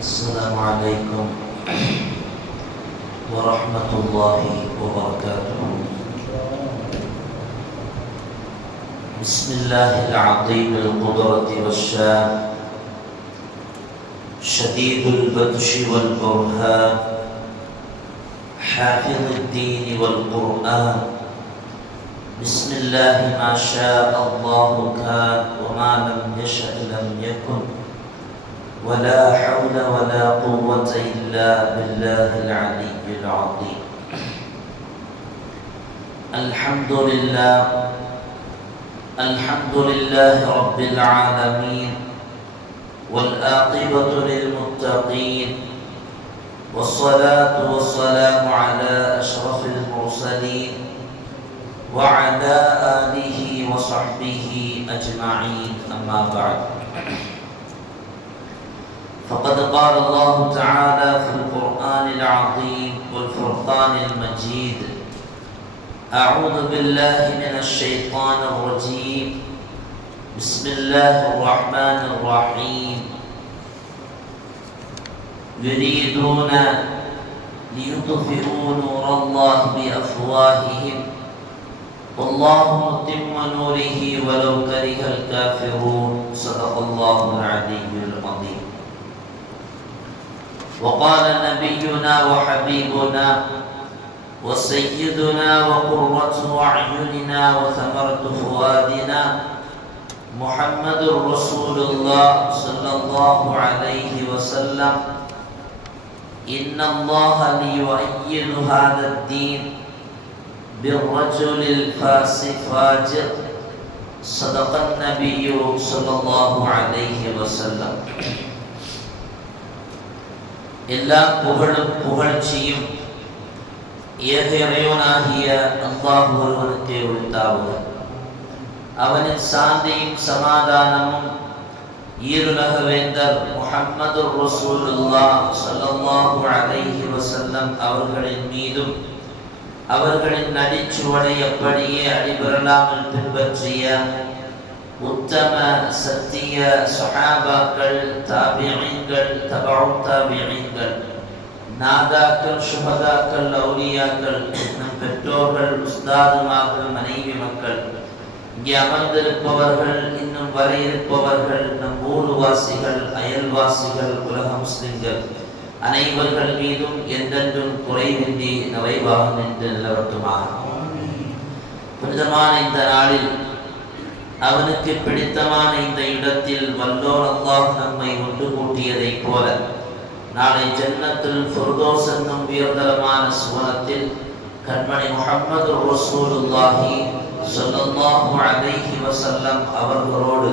السلام عليكم ورحمة الله وبركاته. بسم الله العظيم القدرة والشان شديد البطش والبرهان حافظ الدين والقرآن. بسم الله ما شاء الله كان وما لم يشأ لم يكن. ولا حول ولا قوة إلا بالله العلي العظيم. الحمد لله الحمد لله رب العالمين والآقبة للمتقين والصلاة والسلام على أشرف المرسلين وعلى آله وصحبه أجمعين. أما بعد فقد قال الله تعالى في القرآن العظيم والفرقان المجيد أعوذ بالله من الشيطان الرجيم. بسم الله الرحمن الرحيم. يريدون ليطفئوا نور الله بأفواههم. والله متم نوره ولو كره الكافرون. صدق الله العلي العظيم. وقال نبينا وحبيبنا وسيدنا وقرة أعيننا وثمرة فؤادنا محمد رسول الله صلى الله عليه وسلم. إن الله ليؤيد هذا الدين بالرجل الفاسق فاجر. صدق النبي صلى الله عليه وسلم. எல்லா புகழும் புகழ்ச்சியும் ஏக இறைவனாகிய அல்லாஹ் ஒருவனுக்கே உரித்தாவுக அவனின் சாந்தியும் சமாதானமும் ஈருலக வேந்தர் முஹம்மது ரசூலுல்லா ஸல்லல்லாஹு அலைஹி வசல்லம் அவர்களின் மீதும் அவர்களின் நடிச்சுவடை அப்படியே அடிபெறலாமல் பின்பற்றிய உத்தம சத்திய சஹாபாக்கள் தாபியங்கள் தபவு தாபியங்கள் நாதாக்கள் சுபதாக்கள் லௌரியாக்கள் நம் பெற்றோர்கள் உஸ்தாதுமார்கள் மனைவி மக்கள் இங்கே அமர்ந்திருப்பவர்கள் இன்னும் வர இருப்பவர்கள் நம் ஊர்வாசிகள் அயல்வாசிகள் உலக முஸ்லிம்கள் அனைவர்கள் மீதும் எந்தென்றும் குறைவின்றி நிறைவாகும் என்று நிலவட்டுமாக. புனிதமான இந்த நாளில் அவனுக்கு பிடித்தமான இந்த இடத்தில் வல்லோர் அல்லாஹ் நம்மை ஒன்று கூட்டியதைப் போல நாளை ஜன்னத்தில் ஃபுர்தோஸ் என்னும் உயர்தரமான சுவனத்தில் கண்மணி முகமது ரசூலுல்லாஹி சொல்லல்லாஹு அலைஹி வசல்லம் அவர்களோடு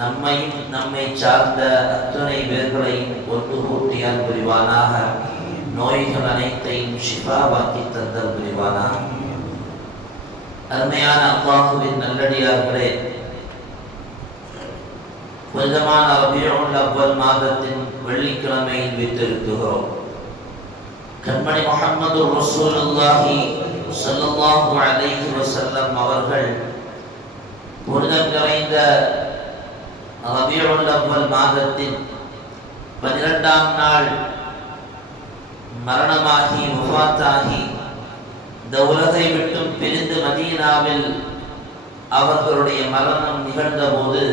நம்மையும் நம்மை சார்ந்த அத்துணை பேர்களையும் ஒன்று கூட்டியால் புரிவானாக. நோய்கள் அனைத்தையும் ஷிஃபாவாக்கி தந்தல் புரிவானாக. அருமையான அல்லாஹுவின் நல்லடியார்களே புனிதமான ரபியுல் அவ்வல் மாதத்தின் வெள்ளிக்கிழமையில் வைத்திருக்கிறோம் கண்மணி முகமது ரசூலுல்லாஹி சல்லுல்லாஹு அலைஹி வசல்லம் அவர்கள் புனிதம் நிறைந்த ரபியுல் அவ்வல் மாதத்தின் பனிரெண்டாம் நாள் மரணமாகி வஃபாத்தாகி இந்த உலகை விட்டும் பிரிந்து மதீனாவில் அவர்களுடைய மரணம் நிகழ்ந்த போது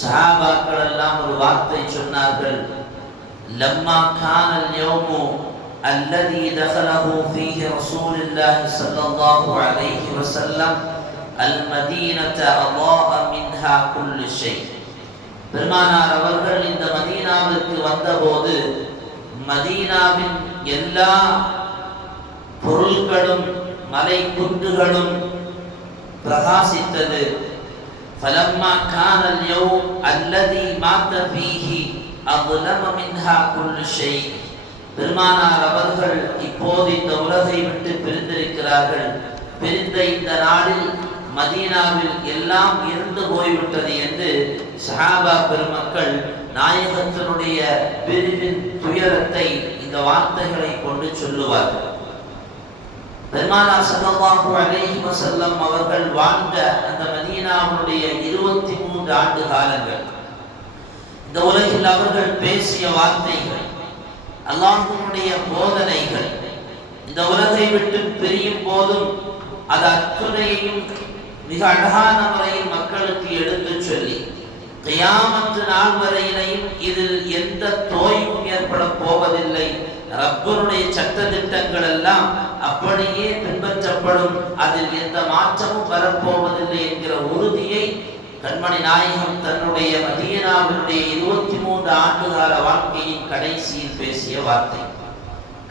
சஹாபாக்கள் எல்லாம் ஒரு வார்த்தை சொன்னார்கள் லம்மா கானல் யௌமு الذي دخله فيه رسول الله صلى الله عليه وسلم المدينة أضاء منها كل شيء பெருமானார் அவர்கள் இந்த மதீனாவிற்கு வந்தபோது மதீனாவின் எல்லா பொருள்களும் மலை குன்றுகளும் பிரகாசித்தது فلما كان اليوم الذي مات فيه أظلم منها كل شيء பெருமானார் அவர்கள் இப்போது இந்த உலகை விட்டு பிரிந்திருக்கிறார்கள் பிரிந்த இந்த நாளில் மதீனாவில் எல்லாம் இருந்து போய்விட்டது என்று சஹாபா பெருமக்கள் நாயகத்தினுடைய பிரிவின் துயரத்தை இந்த வார்த்தைகளை கொண்டு சொல்லுவார்கள் பெருமானார் சல்லாஹூ அலைஹி வசல்லம் அவர்கள் வாழ்ந்த அந்த மதீனாவுடைய இருபத்தி மூன்று ஆண்டு காலங்கள். இந்த உலகில் அவர்கள் பேசிய வார்த்தைகள் அல்லாஹுடைய போதனைகள் இந்த உலகை விட்டு பிரியும் போதும் அது அத்துணையையும் மிக அழகான முறையில் மக்களுக்கு எடுத்துச் சொல்லி கையாமத்து நாள் வரையிலையும் இதில் எந்த தோய்வும் ஏற்பட போவதில்லை ரப்பனுடைய சட்ட திட்டங்கள் எல்லாம் அப்படியே பின்பற்றப்படும். அதில் எந்த மாற்றமும் வரப்போவதில்லை என்கிற உறுதியை கண்மணி நாயகம் தன்னுடைய மதியனாவினுடைய இருபத்தி மூன்று ஆண்டுகால வாழ்க்கையின் கடைசியில் பேசிய வார்த்தை.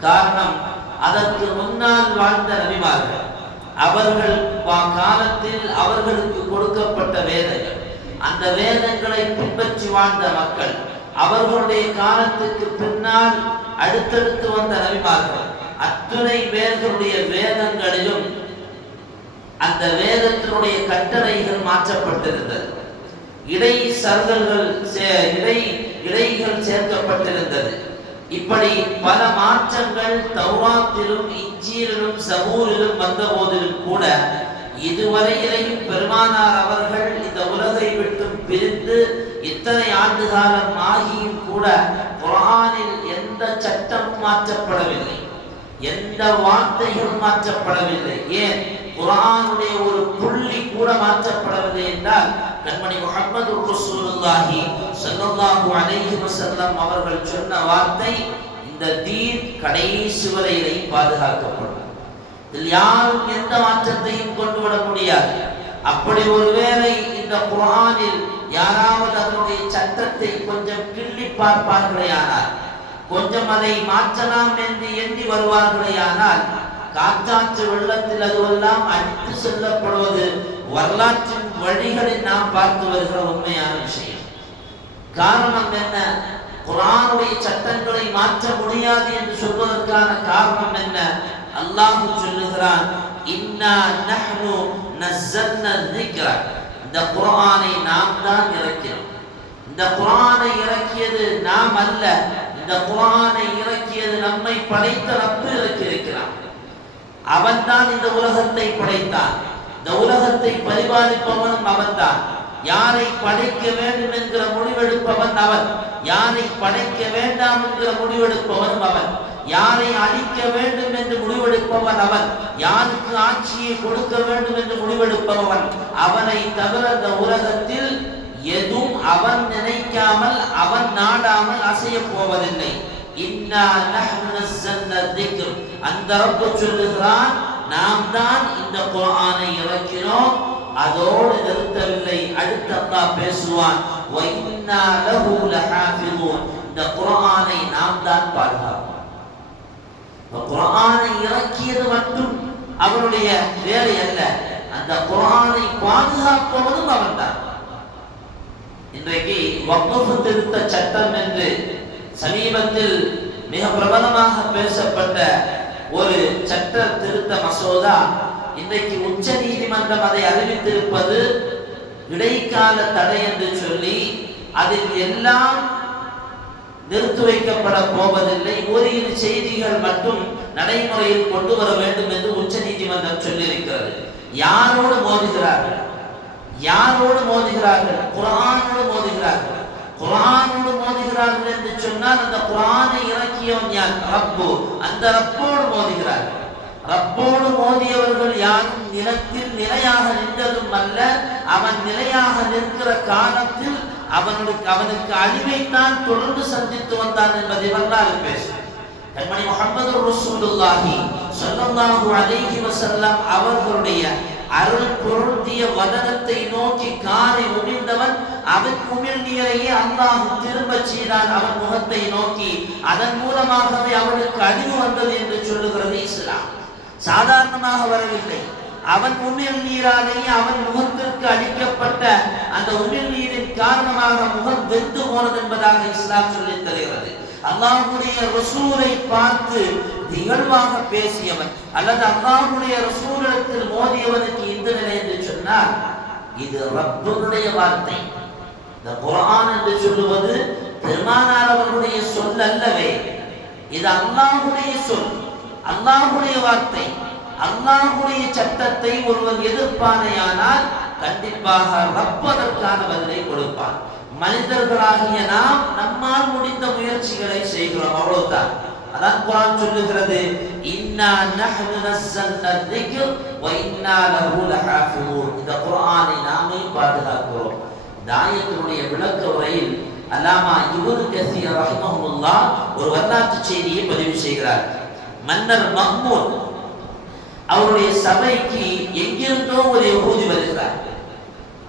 காரணம் அதற்கு முன்னால் வாழ்ந்த நபிமார்கள் அவர்கள் வா- காலத்தில் அவர்களுக்கு கொடுக்கப்பட்ட வேதங்கள். அந்த வேதங்களை பின்பற்றி வாழ்ந்த மக்கள் அவர்களுடைய காலத்துக்கு பின்னால் அடுத்தடுத்து வந்த நபிமார்கள் அத்துணை பேர்களுடைய வேதங்களிலும் அந்த வேதத்தினுடைய கட்டளைகள் மாற்றப்பட்டிருந்தது. இடை சர்தல்கள் சே- இடை இடைகள் சேர்க்கப்பட்டிருந்தது. இப்படி பல மாற்றங்கள் தௌராத்திலும் இஞ்சியிலும் சமூரிலும் வந்த போதிலும் கூட இதுவரையிலையும் பெருமானார் அவர்கள் இந்த உலகை விட்டு பிரிந்து இத்தனை ஆண்டு காலம் ஆகியும் கூட குரானில் எந்த சட்டமும் மாற்றப்படவில்லை. எந்த வார்த்தையும் மாற்றப்படவில்லை. ஏன்? குரானுடைய ஒரு புள்ளி கூட மாற்றப்படவில்லை என்றால் கண்மணி முகமது ரசூலுல்லாஹி ஸல்லல்லாஹு அலைஹி வஸல்லம் அவர்கள் சொன்ன வார்த்தை இந்த தீன் கடைசி வரையிலே பாதுகாக்கப்படும். இதில் யாரும் எந்த மாற்றத்தையும் கொண்டு வர முடியாது. அப்படி ஒருவேளை இந்த குரானில் யாராவது அதனுடைய சட்டத்தை கொஞ்சம் கிள்ளி பார்ப்பார்களேயானால் கொஞ்சம் அதை மாற்றலாம் என்று எண்ணி வருவார்களேயானால் காற்றாற்று வெள்ளத்தில் அதுவெல்லாம் அடித்து செல்லப்படுவது வரலாற்றின் வழிகளை நாம் பார்த்து வருகிற உண்மையான விஷயம். காரணம் என்ன? குரானுடைய சட்டங்களை மாற்ற முடியாது என்று சொல்வதற்கான காரணம் என்ன? அல்லாஹ் சொல்லுகிறான் இன்னா நஹ்னு நஸ்ஸல்னா இந்த குரானை நாம் தான் இறக்கிறோம். இந்த குரானை இறக்கியது நாம் அல்ல. இந்த குரானை இறக்கியது நம்மை படைத்த ரப்பு இறக்கியிருக்கிறான். அவன்தான் இந்த உலகத்தை படைத்தான். இந்த உலகத்தை பரிபாலிப்பவனும் அவன்தான் யாரை படைக்க வேண்டும் என்கிற முடிவெடுப்பவன் அவன். யாரை படைக்க வேண்டாம் என்கிற முடிவெடுப்பவனும் அவன். யாரை அழிக்க வேண்டும் என்று முடிவெடுப்பவன் அவன்? யாருக்கு ஆட்சியை கொடுக்க வேண்டும் என்று முடிவெடுப்பவன்? அவனை தவிர இந்த உலகத்தில் எதுவும் அவன் நினைக்காமல் அவன் நாடாமல் அசைய போவதில்லை. அந்த ரப்பு சொல்லுகிறான் நாம் தான் இந்த குரானை இறக்கினோம். அதோடு நிறுத்தவில்லை. அடுத்த அல்லாஹ் பேசுவான் இந்த குரானை நாம் தான் பாதுகாப்போம். குரானை இறக்கியது மட்டும் அவனுடைய வேலை அல்ல. அந்த குர்ஆனை பாதுகாப்பவனும் அவன்தான். இன்றைக்கு வக்ஃபு திருத்த சட்டம் என்று சமீபத்தில் மிக பிரபலமாக பேசப்பட்ட ஒரு சட்ட திருத்த மசோதா இன்றைக்கு உச்ச நீதிமன்றம் அதை அறிவித்திருப்பது இடைக்கால தடை என்று சொல்லி அதில் எல்லாம் நிறுத்தி வைக்கப்பட போவதில்லை. ஓரிரு செய்திகள் மட்டும் நடைமுறையில் கொண்டு வர வேண்டும் என்று உச்ச நீதிமன்றம் சொல்லியிருக்கிறது. யாரோடு மோதுகிறார்கள்? யாரோடு மோதுகிறார்கள்? குரானோடு மோதுகிறார்கள். குரானோடு மோதுகிறார்கள் என்று சொன்னால் அந்த குரானை இறக்கியவன் யார்? ரப்பு. அந்த ரப்போடு மோதுகிறார்கள். ரப்போடு மோதியவர்கள் யாரும் நிலத்தில் நிலையாக நின்றதும் அல்ல. அவன் நிலையாக நிற்கிற காலத்தில் அவனுக்கு அவனுக்கு அழிவைத்தான் தொடர்ந்து சந்தித்து வந்தான் என்பதை வரலாறு பேசும் கண்மணி முகமது ரசூலுல்லாஹி ஸல்லல்லாஹு அலைஹி வசல்லம் அவர்களுடைய அருள் பொருந்திய வதனத்தை நோக்கி காரை உமிழ்ந்தவன் அவன் உமிழ் நீரையே அல்லாஹ் திரும்ப செய்தான் அவன் முகத்தை நோக்கி அதன் மூலமாகவே அவனுக்கு அழிவு வந்தது என்று சொல்லுகிறது இஸ்லாம். சாதாரணமாக வரவில்லை. அவன் உமிழ் நீராலேயே அவன் முகத்திற்கு அளிக்கப்பட்ட அந்த உமிழ் நீரின் காரணமாக முகம் வெந்து போனது என்பதாக இஸ்லாம் சொல்லித் தருகிறது. அல்லாஹுடைய ரசூலை பார்த்து திகழ்வாக பேசியவன் அல்லது அல்லாஹுடைய ரசூலத்தில் மோதியவனுக்கு இந்த நிலை என்று சொன்னால் இது ரப்பனுடைய வார்த்தை. இந்த குரான் என்று சொல்லுவது பெருமானார் அவர்களுடைய சொல் அல்லவே. இது அல்லாஹுடைய சொல் அல்லாஹுடைய வார்த்தை. அல்லாஹ்வுடைய சட்டத்தை ஒருவன் எதிர்ப்பானேயானால் கண்டிப்பாக ரப் அதற்கான பதிலை கொடுப்பான். மனிதர்களாகிய நாம் நம்மால் முடிந்த முயற்சிகளை செய்கிறோம் அவ்வளவுதான். அதான் குரான் சொல்லுகிறது இன்னா நஹ்னு நஸ்ஸல்னா திக்ர் வ இன்னா லஹு லஹாஃபிதூன் இந்த குர்ஆனை நாமே பாதுகாக்கிறோம். இந்த ஆயத்தினுடைய விளக்க உரையில் அல்லாமா இப்னு கஸீர் ரஹிமஹுல்லாஹ் ஒரு வரலாற்று செய்தியை பதிவு செய்கிறார். மன்னர் மஹ்மூத் அவருடைய சபைக்கு எங்கிருந்தோ ஒரு யகூதி வருகிறார்.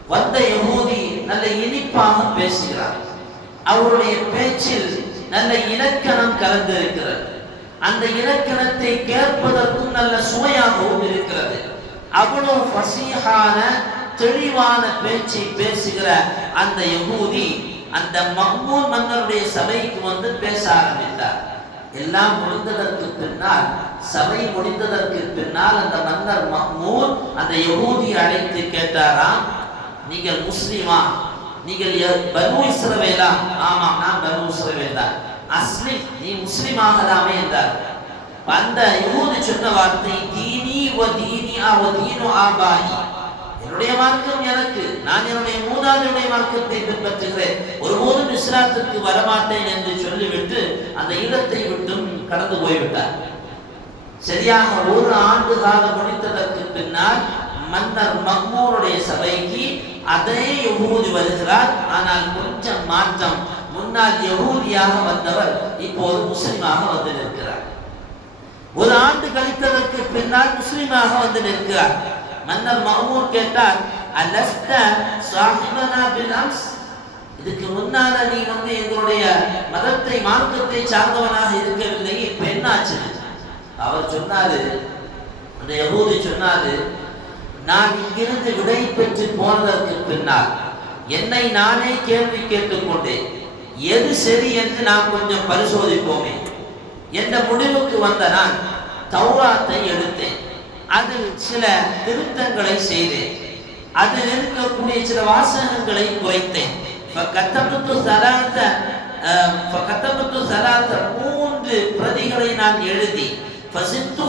வந்த யகூதி நல்ல இனிப்பாக பேசுகிறார். அவருடைய பேச்சில் நல்ல இலக்கணம் கலந்திருக்கிறது. அந்த இலக்கணத்தை கேட்பதற்கும் நல்ல சுவையாகவும் இருக்கிறது. அவ்வளவு பசியான தெளிவான பேச்சை பேசுகிற அந்த யகூதி அந்த மஹ்மூத் மன்னருடைய சபைக்கு வந்து பேச ஆரம்பித்தார். எல்லாம் முடிந்ததற்கு பின்னால் சபை முடிந்ததற்கு பின்னால் அந்த மன்னர் மஹ்மூத் அந்த யகூதி அழைத்து கேட்டாராம் நீங்கள் முஸ்லீமா? நீங்கள் பனு இஸ்ரவேலா? ஆமாம் நான் பனு இஸ்ரவேல் தான். அஸ்லிம் நீ முஸ்லிம் ஆகலாமே என்றார். அந்த யகூதி சொன்ன வார்த்தை தீனி வ தீனி வ தீனு ஆபாயி. என்னுடைய மார்க்கம் எனக்கு. நான் என்னுடைய மூதாதையுடைய மார்க்கத்தை பின்பற்றுகிறேன். ஒருபோதும் இஸ்லாத்திற்கு வரமாட்டேன் என்று சொல்லிவிட்டு அந்த இடத்தை விட்டும் கடந்து போய்விட்டார். சரியாக ஒரு ஆண்டு காலம் முடித்ததற்கு பின்னால் மன்னர் மக்மூருடைய சபைக்கு அதே யகூதி வருகிறார். ஆனால் கொஞ்சம் மாற்றம். முன்னால் யகூதியாக வந்தவர் இப்போது முஸ்லிமாக வந்து நிற்கிறார். ஒரு ஆண்டு கழித்ததற்கு பின்னால் முஸ்லிமாக வந்து நிற்கிறார். மன்னர் மஹமூர் கேட்டார் அலஸ்த சாஹிபனா பில் அம்ஸ் இதுக்கு முன்னால நீ வந்து எங்களுடைய மதத்தை மார்க்கத்தை சார்ந்தவனாக இருக்கவில்லை. இப்ப என்னாச்சு? அவர் சொன்னாரு அந்த யகூதி சொன்னாரு நான் இங்கிருந்து விடை பெற்று போனதற்கு பின்னால் என்னை நானே கேள்வி கேட்டுக்கொண்டேன் எது சரி என்று நான் கொஞ்சம் பரிசோதிப்போமே. என்ற முடிவுக்கு வந்த நான் தௌராத்தை எடுத்தேன். அதில் சில திருத்தங்களை செய்தேன். அதில் இருக்கக்கூடிய சில வாசகங்களை குறைத்தேன். கத்தபுத்து சராத்த அஹ், ஃபகத்தபத்து மூன்று பிரதிகளை நான் எழுதி பசித்து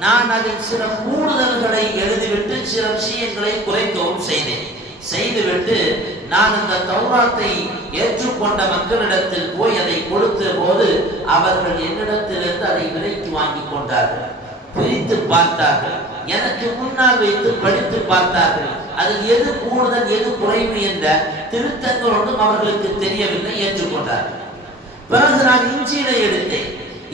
நான் அதில் சில கூடுதல்களை எழுதிவிட்டு சில விஷயங்களை குறைக்கவும் செய்தேன். செய்துவிட்டு நான் இந்த தௌராத்தை ஏற்றுக்கொண்ட மக்களிடத்தில் போய் அதை கொடுத்த போது அவர்கள் என்னிடத்திலிருந்து அதை விலைக்கு வாங்கி கொண்டார்கள். பிரித்து பார்த்தார்கள். எனக்கு முன்னால் வைத்து படித்து பார்த்தார்கள். அதில் எது கூடுதல் எது குறைவு என்ற திருத்தங்கள் ஒன்றும் அவர்களுக்கு தெரியவில்லை ஏற்றுக்கொண்டார்கள் பிறகு நான் இஞ்சியிலை எடுத்தேன்.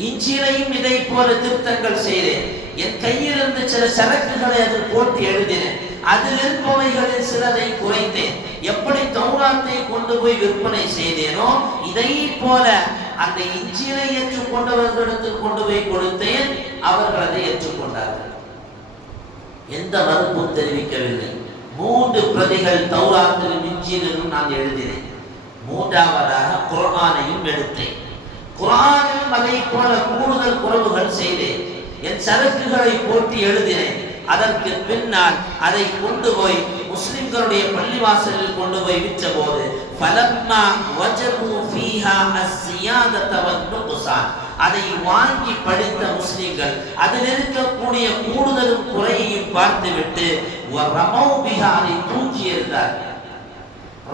இஞ்சியிலையும் இதை போல திருத்தங்கள் செய்தேன். என் கையில் இருந்த சில சரக்குகளை அதில் போட்டு எழுதினேன். அதில் இருப்பவைகளில் சிலதை குறைத்தேன். எப்படி தௌராத்தை கொண்டு போய் விற்பனை செய்தேனோ இதை போல அந்த இஞ்சியிலை ஏற்றுக்கொண்டவர்களிடத்தில் கொண்டு போய் கொடுத்தேன் அவர்கள் அதை ஏற்றுக்கொண்டார்கள். எந்த மறுப்பும் தெரிவிக்கவில்லை. மூன்று பிரதிகள் தௌராத்திலும் இஞ்சியிலும் நான் எழுதினேன். மூன்றாவதாக குரானையும் எடுத்தேன். குரானிலும் அதை போல கூடுதல் குறவுகள் செய்தேன். என் சரக்குகளை போட்டி எழுதினேன். அதற்கு பின்னால் அதை கொண்டு போய் முஸ்லிம்களுடைய பள்ளிவாசலில் கொண்டு போய் விற்ற போது ஃபலம்மா வஜபு ஃபீஹா அஸ்ஸியாதத அதை வாங்கி படித்த முஸ்லிம்கள் அதில் இருக்கக்கூடிய கூடுதலும் குறையையும் பார்த்துவிட்டு ரமௌ பிஹா அதை தூக்கி இருந்தார்கள்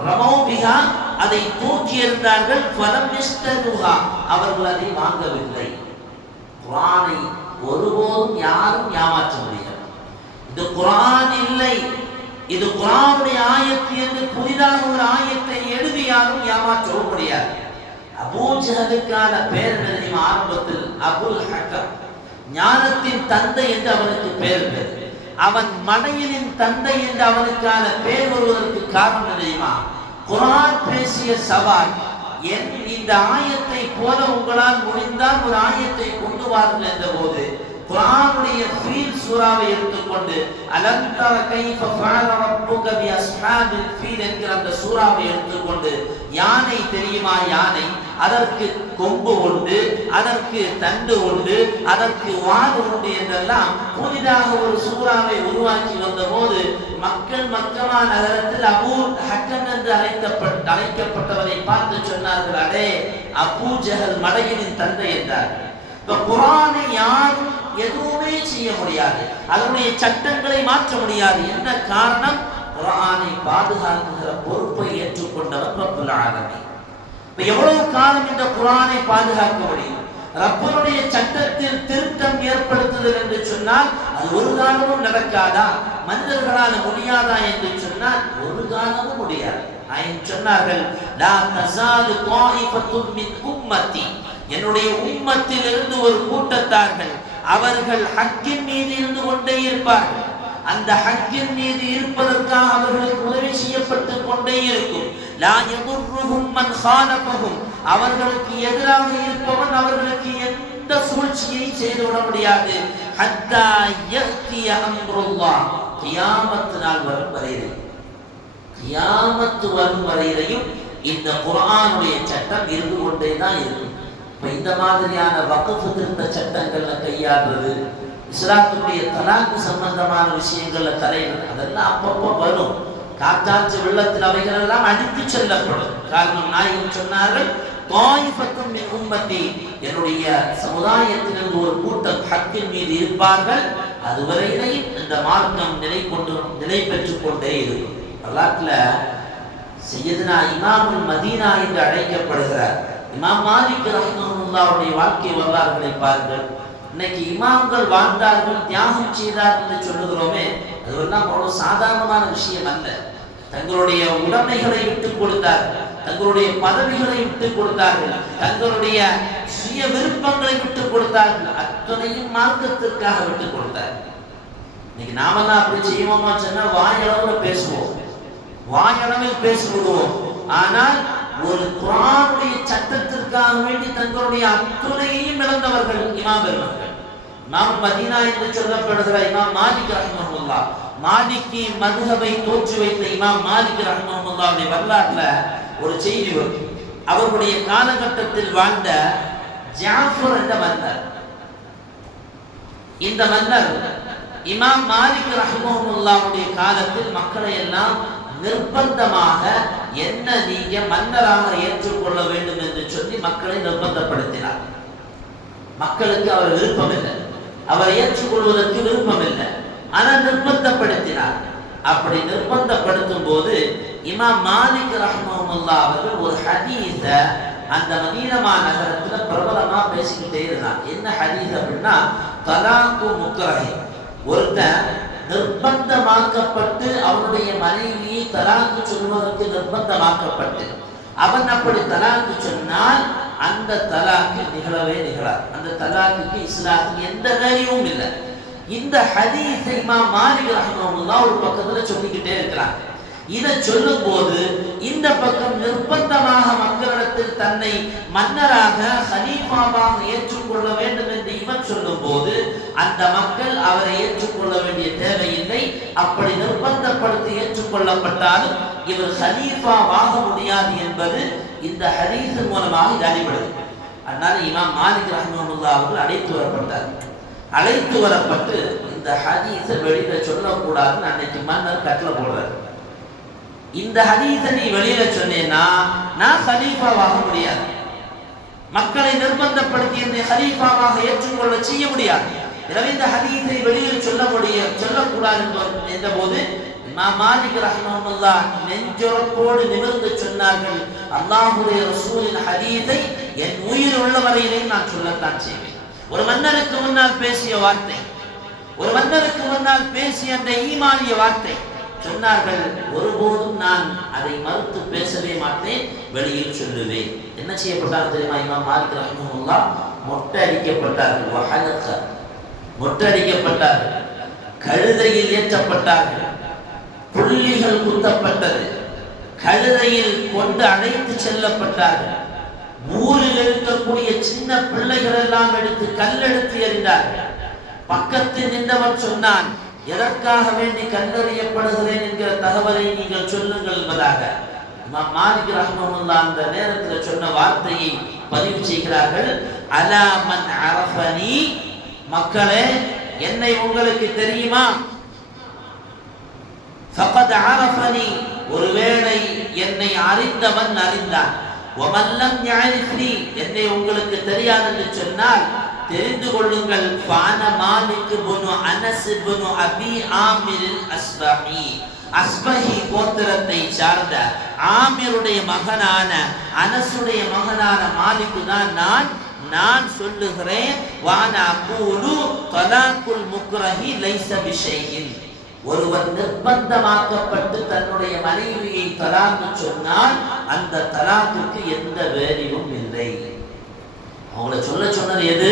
ரமௌ பிஹா அதை தூக்கி இருந்தார்கள் ஃபலம் அவர்கள் அதை வாங்கவில்லை. குரானை ஒருபோதும் யாரும் ஏமாற்ற முடியாது. இந்த குரான் இல்லை. இது குரானுடைய ஆயத்து என்று புதிதாக ஒரு ஆயத்தை எழுதி யாரும் ஏமாற்றவும் முடியாது. அபூ ஜஹலுக்கான பேர் என்ன ஆரம்பத்தில் அபுல் ஹக்கம். ஞானத்தின் தந்தை என்று அவனுக்கு பேர் அவன் மடையனின் தந்தை என்று அவனுக்கான பேர் வருவதற்கு காரணம் தெரியுமா? குரான் பேசிய சவால் என் இந்த ஆயத்தை போல உங்களால் முடிந்தால் ஒரு ஆயத்தை கொண்டு வாருங்கள் என்ற போது குரானுடைய ஃபீல் சூறாவை எடுத்துக்கொண்டு அலங்கார கைஃப ஃபஅல ரப்புக பி அஸ்ஹாபில் ஃபீல் என்கிற அந்த சூறாவை எடுத்துக்கொண்டு யானை தெரியுமா யானை? அதற்கு கொம்பு உண்டு அதற்கு தண்டு உண்டு அதற்கு வால் உண்டு என்றெல்லாம் புதிதாக ஒரு சூறாவை உருவாக்கி வந்தபோது மக்கள் மக்கமா நகரத்தில் அபூர் ஹக்கன் என்று அழைக்கப்பட்ட அழைக்கப்பட்டவரை பார்த்து சொன்னார்கள் அடே அபூ ஜஹல் மடையனின் தந்தை என்றார் இப்ப குரானை யாரும் எதுவுமே செய்ய முடியாது. அதனுடைய சட்டங்களை மாற்ற முடியாது. என்ன காரணம்? குரானை பாதுகாக்குகிற பொறுப்பை ஏற்றுக்கொண்டவர் ரப்புல் ஆலமீன். இப்ப எவ்வளவு காலம் இந்த குரானை பாதுகாக்க முடியும்? ரப்பனுடைய சட்டத்தில் திருத்தம் ஏற்படுத்துதல் என்று சொன்னால் அது ஒரு காலமும் நடக்காதா? மனிதர்களால் முடியாதா என்று சொன்னால் ஒரு காலமும் முடியாது. ஆயின் சொன்னார்கள் உம்மத்தி. என்னுடைய உம்மத்தில் இருந்து ஒரு கூட்டத்தார்கள் அவர்கள் ஹக்கின் மீது இருந்து கொண்டே இருப்பார் அந்த ஹக்கின் மீது இருப்பதற்காக அவர்களுக்கு உதவி செய்யப்பட்டு கொண்டே இருக்கும். லா அவர்களுக்கு எதிராக இருப்பவன் அவர்களுக்கு எந்த சூழ்ச்சியையும் செய்து விட முடியாது. ஹத்தா நாள் வரும் வரையிலும். கியாமத்து வரும் வரையிலையும் இந்த குரானுடைய சட்டம் இருந்து கொண்டே தான் இருக்கும். இந்த மாதிரியான வகுப்பு திருத்த சட்டங்கள்ல கையாடுறது இஸ்லாத்துடைய தலாக்கு சம்பந்தமான விஷயங்கள்ல தலைவர் அதெல்லாம் அப்பப்போ வரும். காத்தாச்சு வெள்ளத்தில் அவைகள் எல்லாம் அடித்து செல்லப்படும் காரணம் நாயகம் சொன்னார்கள் தாயிஃபத்தும் மின் உம்மத்தி. என்னுடைய சமுதாயத்திலிருந்து ஒரு கூட்டம் ஹக்கின் மீது இருப்பார்கள். அதுவரையிலையும் இந்த மார்க்கம் நிலை கொண்டு நிலை பெற்றுக் கொண்டே இருக்கும். வரலாற்றுல செய்யதுனா இமாமுல் மதீனா என்று அழைக்கப்படுகிறார். இமாம் மாலிக் அவருடைய வாழ்க்கை வரலாறுகளை பாருங்கள். இன்னைக்கு இமாம்கள் வாழ்ந்தார்கள் தியாகம் செய்தார்கள் என்று சொல்லுகிறோமே அதுவெல்லாம் அவ்வளவு சாதாரணமான விஷயம் அல்ல. தங்களுடைய உடைமைகளை விட்டுக் கொடுத்தார்கள் தங்களுடைய பதவிகளை விட்டுக் கொடுத்தார்கள் தங்களுடைய சுய விருப்பங்களை விட்டுக் கொடுத்தார்கள் அத்தனையும் மார்க்கத்திற்காக விட்டுக் கொடுத்தார்கள். இன்னைக்கு நாமெல்லாம் அப்படி செய்வோமா சொன்னா வாயளவுல பேசுவோம். வாயளவில் பேசிவிடுவோம். ஆனால் ஒரு குரானுடைய சட்டத்திற்காக வேண்டி தங்களுடைய அத்துணையையும் இழந்தவர்கள் இமாம் பெருமக்கள் நாம் மதீனா என்று சொல்லப்படுகிற இமாம் மாலிக் ரஹ்மஹுல்லா மாலிக்கி மதுஹபை தோற்று வைத்த இமாம் மாலிக் ரஹ்மஹுல்லாவுடைய வரலாறுல ஒரு செய்தி வரும். அவருடைய காலகட்டத்தில் வாழ்ந்த ஜாஃபர் என்ற மன்னர். இந்த மன்னர் இமாம் மாலிக் ரஹ்மஹுல்லாவுடைய காலத்தில் மக்களை எல்லாம் நிர்பந்தமாக என்ன நீங்க மன்னராக ஏற்றுக்கொள்ள வேண்டும் என்று சொல்லி மக்களை நிர்பந்தப்படுத்தினார். மக்களுக்கு அவர் விருப்பம் இல்லை அவர் ஏற்றுக்கொள்வதற்கு விருப்பம் இல்லை ஆனால் நிர்பந்தப்படுத்தினார். அப்படி நிர்பந்தப்படுத்தும் போது இமாம் மாலிக் ரஹ்மல்லா அவர்கள் ஒரு ஹதீஸ அந்த மதீனமா நகரத்துல பிரபலமா பேசிக்கிட்டே இருந்தான் என்ன ஹதீஸ் அப்படின்னா தலாக்கு முக்கரகை ஒருத்தன் நிர்பந்தமாக்கப்பட்டு அவனுடைய மனைவியை தலாக்கு சொல்வதற்கு நிர்பந்தமாக்கப்பட்டு அவன் அப்படி தலாக்கு சொன்னால் அந்த தலாக்கு நிகழவே நிகழார் அந்த தலாக்குக்கு இஸ்லாத்துக்கு எந்த வேலையும் இல்லை. இந்த ஹதீஸை இமாம் மாலிக் ரஹ்மத்துல்லாஹ் ஒரு பக்கத்துல சொல்லிக்கிட்டே இருக்கிறாங்க இதை சொல்லும் போது இந்த பக்கம் நிர்பந்தமாக மக்களிடத்தில் தன்னை மன்னராக ஹலீஃபாவாக ஏற்றுக்கொள்ள வேண்டும் என்று இவன் சொல்லும் போது அந்த மக்கள் அவரை ஏற்றுக்கொள்ள வேண்டிய தேவையில்லை. அப்படி நிர்பந்தப்படுத்தி ஏற்றுக்கொள்ளப்பட்டாலும் இவர் ஹலீஃபாவாக முடியாது என்பது இந்த ஹதீஸின் மூலமாக இது அடிபடுது அதனால இமாம் மாலிக் ரஹ்மமுல்லா அவர்கள் அழைத்து வரப்பட்டார். அழைத்து வரப்பட்டு இந்த ஹதீஸை வெளியில சொல்லக்கூடாதுன்னு அன்னைக்கு மன்னர் கட்டில போடுறாரு. இந்த ஹதீஸை நீ வெளியில சொன்னேன்னா நான் ஹலீஃபாவாக முடியாது. மக்களை நிர்பந்தப்படுத்தி என்னை ஹலீஃபாவாக ஏற்றுக்கொள்ள செய்ய முடியாது. எனவே இந்த ஹதீத்தை வெளியில் சொல்ல முடிய சொல்லக்கூடாது என்ற போது மாலிக் ரஹ்மல்லா நெஞ்சுறப்போடு நிமிர்ந்து சொன்னார்கள் அல்லாஹுடைய ரசூலின் ஹதீஸை என் உயிர் உள்ள வரையிலே நான் சொல்லத்தான் செய்வேன். ஒரு மன்னருக்கு முன்னால் பேசிய வார்த்தை ஒரு மன்னருக்கு முன்னால் பேசிய அந்த ஈமானிய வார்த்தை சொன்னார்கள் ஒருபோதும் நான் அதை மறுத்து பேசவே மாட்டேன் வெளியில் சொல்லுவேன். என்ன செய்யப்பட்டார் தெரியுமா இமாம் மாலிக் ரஹ்மல்லா மொட்டை அடிக்கப்பட்டார்கள். வஹலக. கழுதையில் ஏற்றப்பட்டார்கள். புள்ளிகள் குத்தப்பட்டது. கழுதையில் கொண்டு அழைத்து செல்லப்பட்டார்கள். ஊரில் இருக்கக்கூடிய சின்ன பிள்ளைகள் எல்லாம் எடுத்து கல்லெடுத்து எறிந்தார்கள். பக்கத்தில் நின்றவன் சொன்னான் எதற்காக வேண்டி கல்லறியப்படுகிறேன் என்கிற தகவலை நீங்கள் சொல்லுங்கள் என்பதாக. மாலிக் ரஹமுல்லா அந்த நேரத்தில் சொன்ன வார்த்தையை பதிவு செய்கிறார்கள். அலா மன் அரஃபனி மக்களே என்னை உங்களுக்கு தெரியுமா? சபத அரஃபனி ஒருவேளை என்னை அறிந்தவன் அறிந்தான். ஒமல்லம் யஅரிஃப்னி என்னை உங்களுக்கு தெரியாது என்று சொன்னால் தெரிந்து கொள்ளுங்கள். பான மாலிக் இப்னு அனஸ் இப்னு அபி ஆமிர் அஸ்பஹி அஸ்பஹி கோத்திரத்தை சார்ந்த ஆமிருடைய மகனான அனசுடைய மகனான மாலிக்கு தான் நான் நான் சொல்லுகிறேன் வானா கூலு தலாக்குல் முக்ரஹி லைச பிஷையின். ஒருவர் நிர்பந்தமாக்கப்பட்டு தன்னுடைய மனைவியை தலாக்கு சொன்னால் அந்த தலாக்குக்கு எந்த வேலையும் இல்லை. அவங்கள சொல்ல சொன்னது எது?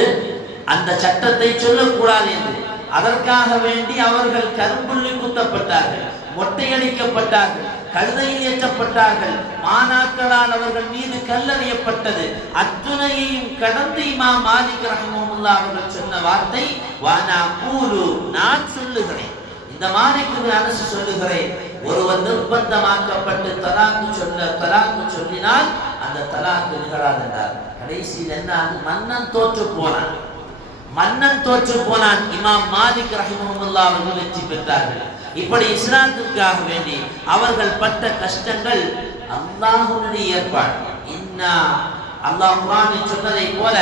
அந்த சட்டத்தை சொல்லக்கூடாது என்று. அதற்காக வேண்டி அவர்கள் கரும்புள்ளி குத்தப்பட்டார்கள் மொட்டையடிக்கப்பட்டார்கள் கழுதையில் ஏற்றப்பட்டார்கள். மாணாக்களால் அவர்கள் மீது கல்லறியப்பட்டது. அத்துணையையும் கடந்து இமா மாலிக் ரஹமுல்லா அவர்கள் சொன்ன வார்த்தை வானா கூலு நான் சொல்லுகிறேன். இந்த மாலிக்கு அரசு சொல்லுகிறேன். ஒருவர் நிர்பந்தமாக்கப்பட்டு தலாக்கு சொல்ல தலாக்கு சொல்லினால் அந்த தலாக்கு நிகழாது என்றார் கடைசியில் என்ன அது மன்னன் தோற்று போனான். மன்னன் தோற்று போனான். இமாம் மாலிக் ரஹிமஹுல்லா அவர்கள் வெற்றி பெற்றார்கள். இப்படி இஸ்லாத்திற்காக வேண்டி அவர்கள் பட்ட கஷ்டங்கள் அல்லாஹ்வுடைய ஏற்பாடு. இன்னா அல்லாஹ் குர்ஆனில் சொன்னதை போல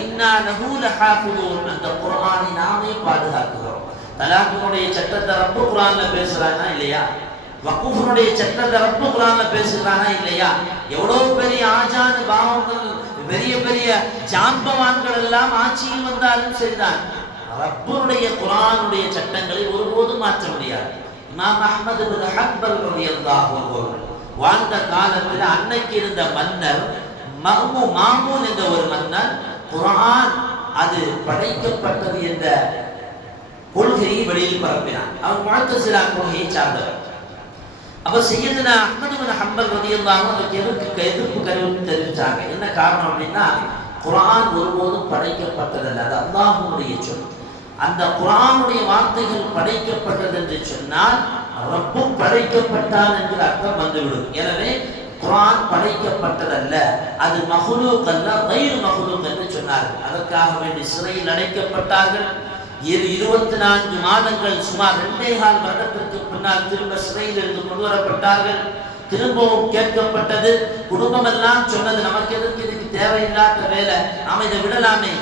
இன்னா லஹு லஹாஃபிதூன் அந்த குர்ஆனை நாமே பாதுகாக்கிறோம். தலாக்கினுடைய சட்டத்தை ரப்பு குர்ஆன்ல பேசுறானா இல்லையா? வக்குஃபுனுடைய சட்டத்தை ரப்பு குர்ஆன்ல பேசுறானா இல்லையா? எவ்வளவு பெரிய ஆஜான பாவங்கள் பெரிய பெரிய ஜாம்பவான்கள் எல்லாம் ஆட்சியில் வந்தாலும் சரிதான். ரப்பனுடைய குரானுடைய சட்டங்களை ஒருபோதும் மாற்ற முடியாது. இமாம் அஹ்மது பின் ஹம்பல் ரலியல்லாஹு ஒருவர் வாழ்ந்த காலத்தில் அன்னைக்கு இருந்த மன்னர் மஹ்மு மாமூன் என்ற ஒரு மன்னர் குரான் அது படைக்கப்பட்டது என்ற கொள்கையை வெளியில் பரப்பினார். அவர் வாழ்த்து சிலா கொள்கையை சார்ந்தவர். அப்ப செய்யதுனா அஹ்மது பின் ஹம்பல் ரலியல்லாஹு அதற்கு எதிர்ப்பு எதிர்ப்பு கருத்து தெரிவிச்சாங்க. என்ன காரணம் அப்படின்னா குரான் ஒருபோதும் படைக்கப்பட்டதல்ல. அது அல்லாஹ்வுடைய சொல். அந்த குரானுடைய வார்த்தைகள் படைக்கப்பட்டது என்று சொன்னால் ரப்பும் படைக்கப்பட்டான் என்று அர்த்தம் வந்துவிடும். எனவே குரான் படைக்கப்பட்டதல்ல. அது மகுலூக் அல்ல வயிறு மகுலூக் என்று சொன்னார்கள். அதற்காக வேண்டி சிறையில் அடைக்கப்பட்டார்கள். இரு இருபத்தி நான்கு மாதங்கள் சுமார் ரெண்டே கால் வருடத்திற்கு பின்னால் திரும்ப சிறையில் இருந்து கொண்டு வரப்பட்டார்கள் திரும்பவும் கேட்கப்பட்டது குடும்பம் எல்லாம் சொன்னது நமக்கு எதற்கு இதுக்கு தேவையில்லாத வேலை? நாம் இதை விடலாமே.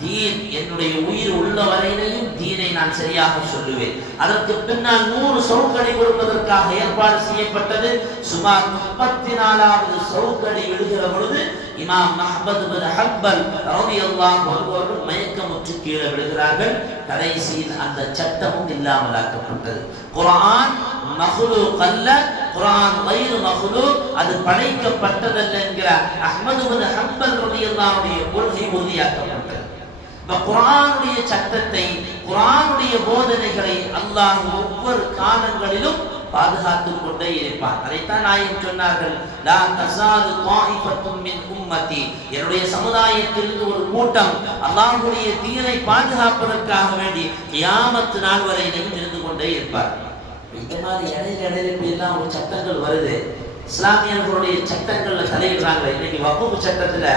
தீன் என்னுடைய உயிர் உள்ள வரையிலையும் தீனை நான் சரியாக சொல்லுவேன். அதற்கு பின்னால் நூறு சவுக்கடி கொடுப்பதற்காக ஏற்பாடு செய்யப்பட்டது. சுமார் முப்பத்தி நாலாவது சவுக்கடி விழுகிற பொழுது இமாம் மஹபத் பின் ஹப்பல் ரவுதி அன்ஹு அவர்கள் மயக்கமுற்று கீழே விழுகிறார்கள். கடைசியில் அந்த சட்டமும் இல்லாமலாக்கப்பட்டது. குரான் மகுலு கல்ல குரான் வயிறு மகுலு அது படைக்கப்பட்டதல்ல என்கிற அஹ்மது பின் ஹம்பல் ரலியல்லாஹுடைய கொள்கை உறுதியாக்கப்பட்டது. இப்ப குரானுடைய சட்டத்தை குரானுடைய போதனைகளை அல்லாஹ் ஒவ்வொரு காலங்களிலும் பாதுகாத்துக் கொண்டே இருப்பார். அதைத்தான் நாயகம் சொன்னார்கள். லா தஸாலு தாயிஃபத்தும் மின் உம்மத்தி. என்னுடைய சமுதாயத்திலிருந்து ஒரு கூட்டம் அல்லாஹ்வுடைய தீனை பாதுகாப்பதற்காக வேண்டி கியாமத்து நாள் வரையிலும் இருந்து கொண்டே இருப்பார். இந்த மாதிரி இடையில இடையில இப்படி எல்லாம் ஒரு சட்டங்கள் வருது. இஸ்லாமியர்களுடைய சட்டங்கள்ல தலையிடுறாங்க இன்னைக்கு வகுப்பு சட்டத்துல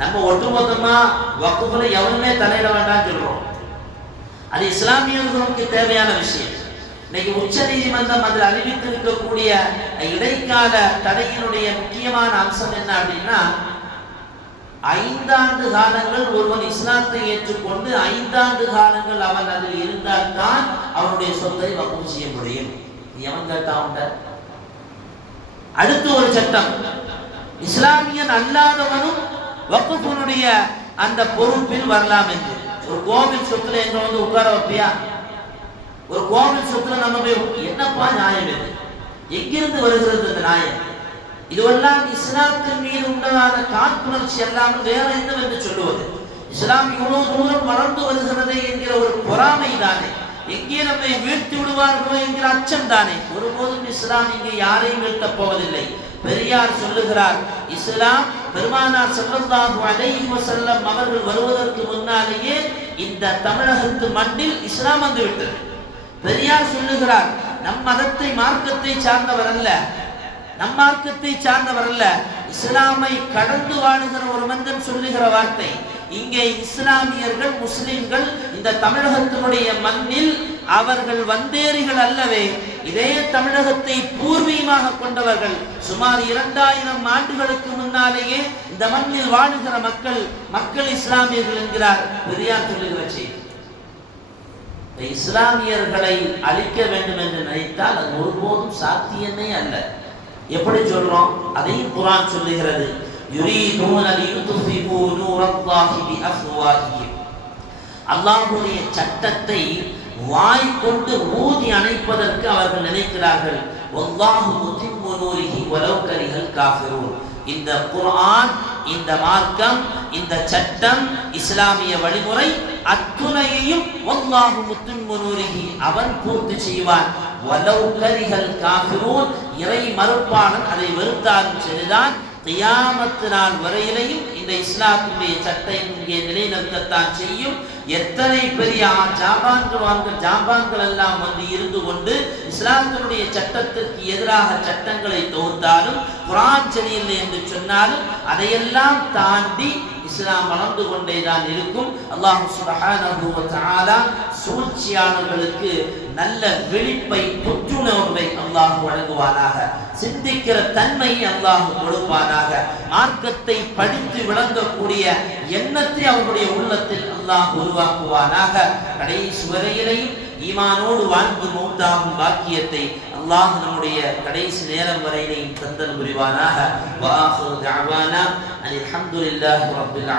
நம்ம ஒட்டுமொத்தமா வகுப்புல எவனுமே தலையிட வேண்டாம்னு சொல்றோம். அது இஸ்லாமியர்களுக்கு தேவையான விஷயம். இன்னைக்கு உச்ச நீதிமன்றம் அதில் அறிவித்திருக்கக்கூடிய இடைக்கால தடையினுடைய முக்கியமான அம்சம் என்ன அப்படின்னா ஐந்தாண்டு காலங்கள் ஒருவன் இஸ்லாத்தை ஏற்றுக்கொண்டு ஐந்தாண்டு காலங்கள் அவன் அதில் இருந்தால்தான் அவனுடைய சொத்தை வக்கம் செய்ய முடியும். எவன் கேட்டா உண்ட? அடுத்து ஒரு சட்டம். இஸ்லாமியன் அல்லாதவனும் வக்குஃபுனுடைய அந்த பொறுப்பில் வரலாம் என்று. ஒரு கோவில் சொத்துல எங்க வந்து உட்கார வைப்பியா? ஒரு கோவில் சொத்துல நம்ம போய் என்னப்பா நியாயம் இது? எங்கிருந்து வருகிறது அந்த நியாயம்? இதுவெல்லாம் இஸ்லாத்தின் மீது உண்டான காழ்ப்புணர்ச்சி எல்லாம் வேற என்னவென்று சொல்லுவது? இஸ்லாம் இவ்வளவு தூரம் வளர்ந்து வருகிறது என்கிற ஒரு பொறாமை தானே. எங்கே நம்மை வீழ்த்தி விடுவார்களோ என்கிற அச்சம் தானே. ஒருபோதும் இஸ்லாம் இங்கே யாரையும் வீழ்த்தப் போவதில்லை. பெரியார் சொல்லுகிறார் இஸ்லாம் பெருமானார் ஸல்லல்லாஹு அலைஹி செல்லம் அவர்கள் வருவதற்கு முன்னாலேயே இந்த தமிழகத்து மண்ணில் இஸ்லாம் வந்துவிட்டது பெரியார் சொல்லுகிறார் நம் மதத்தை மார்க்கத்தை சார்ந்தவர் அல்ல. நம் மார்க்கத்தை சார்ந்தவர் அல்ல. இஸ்லாமை கடந்து வாழுகிற ஒரு மனிதன் சொல்லுகிற வார்த்தை இங்கே இஸ்லாமியர்கள் முஸ்லிம்கள் இந்த தமிழகத்தினுடைய மண்ணில் அவர்கள் வந்தேரிகள் அல்லவே இதே தமிழகத்தை பூர்வீகமாக கொண்டவர்கள். சுமார் இரண்டாயிரம் ஆண்டுகளுக்கு முன்னாலேயே இந்த மண்ணில் வாழுகிற மக்கள் மக்கள் இஸ்லாமியர்கள் என்கிறார் பெரியார் சொல்லுகிற செய்தி இஸ்லாமியர்களை அழிக்க வேண்டும் என்று நினைத்தால் அது ஒருபோதும் சாத்தியமே அல்ல. எப்படி சொல்றோம்? அதையும் குரான் சொல்லுகிறது. அல்லாஹுடைய சட்டத்தை வாய் கொண்டு ஊதி அணைப்பதற்கு அவர்கள் நினைக்கிறார்கள். வல்லாஹு முத்திம்மு நூரிஹி வலவ் கரிஹல் இந்த குரான் இந்த மார்க்கம் இந்த சட்டம் இஸ்லாமிய வழிமுறை அத்துணையையும் வல்லாஹு முத்திம்மு நூரிஹி அவன் பூர்த்தி செய்வான். வலவ் கரிஹல் இறை மறுப்பாளன் அதை வெறுத்தாலும் சரிதான். கியாமத்து நாள் வரையிலையும் இந்த இஸ்லாத்துடைய சட்டம் இங்கே நிலைநிறுத்தத்தான் செய்யும். எத்தனை பெரிய ஆ- ஜாபான்கள் ஜாபான்கள் எல்லாம் வந்து இருந்து கொண்டு இஸ்லாத்தினுடைய சட்டத்திற்கு எதிராக சட்டங்களை தொகுத்தாலும் குரான் சரியில்லை என்று சொன்னாலும் அதையெல்லாம் தாண்டி இஸ்லாம் வளர்ந்து கொண்டே தான் இருக்கும். அல்லாஹு சுப்ஹானஹு சூழ்ச்சியாளர்களுக்கு நல்ல விழிப்பை புத்துணர்வை அல்லாஹ் வழங்குவானாக. சிந்திக்கிற தன்மை அல்லாஹ் கொடுப்பானாக. மார்க்கத்தை படித்து விளங்கக்கூடிய எண்ணத்தை அவருடைய உள்ளத்தில் அல்லாஹ் உருவாக்குவானாக. கடைசி வரையிலையும் ஈமானோடு வாழ்ந்து மௌத்தாகும் பாக்கியத்தை அல்லாஹ் நம்முடைய கடைசி நேரம் வரையிலையும் தந்தல் புரிவானாக. வாஹு தஅவானா. அனில் ஹம்துலில்லாஹி ரப்பில்